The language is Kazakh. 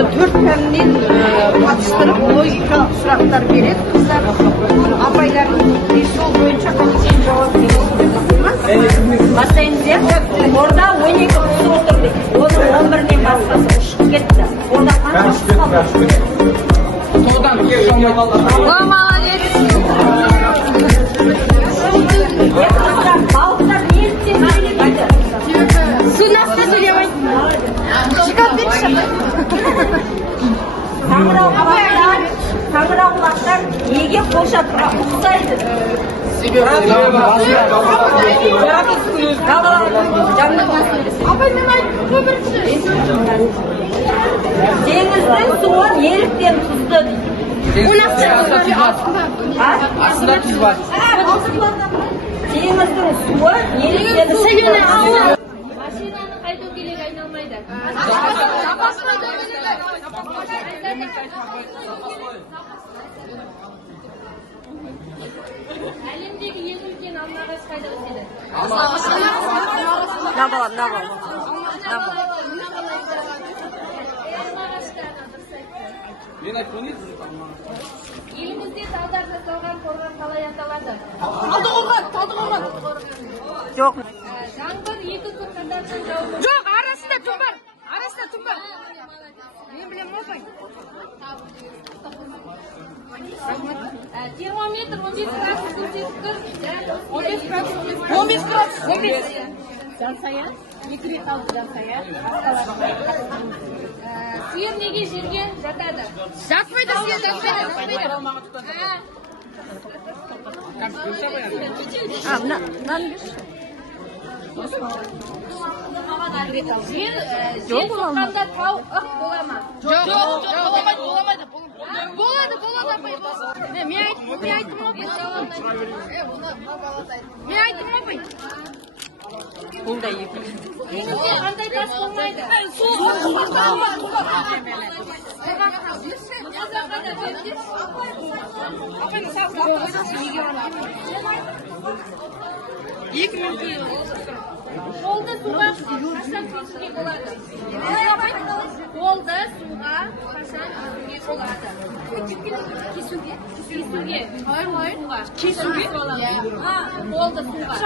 осы 4 пәннен қатыстырып логикалық сұрақтар береді қыздар. Апайлардың сол бойынша қайтадан жауап береді. Бастаймыз иә? Орда 12 құсы отырды. Оның 11-нен басқасы ұшып кетті. Орда қаншасы қалды? Содан Молодец. Балықтар неліктен сөйлемейді? Су насты сөйлемейді. Шикарат берші. Таңырауқұлақтар неге қоша ұқсайды? Теңіздің суы неліктен тұзды дейді? астында тұз бар. Теңіздің суы неліктен тұзды? Машинаны қайда келек айналмайды. Әлемдегі ең үлкен алмағаш қайда өседі? Мен айтқан едім. Елімізде талдар жасалған қорған қалай аталады? Талдықорған. Жоқ. Жаңбыр 2 күн қатарынан жауып. Жоқ, арасында түн бар. Мен білем опай. Термометр 15 градус көрсетіп тұр. 15 градус. 15 градус. Жансая, 2 рет алды жансая. Сиыр неге жерге жатады? Жатпайды сен, жатпайды. Жер соққанда тау ық бола ма? Жоқ, боламайды. Болады. Мен айттым опай. Теңізде қандай тас болмайды? Қолды суға қашан түсуге болады? Қолды суға қашан түсуге болады? Кесуге? Кесуге? Қолды суға.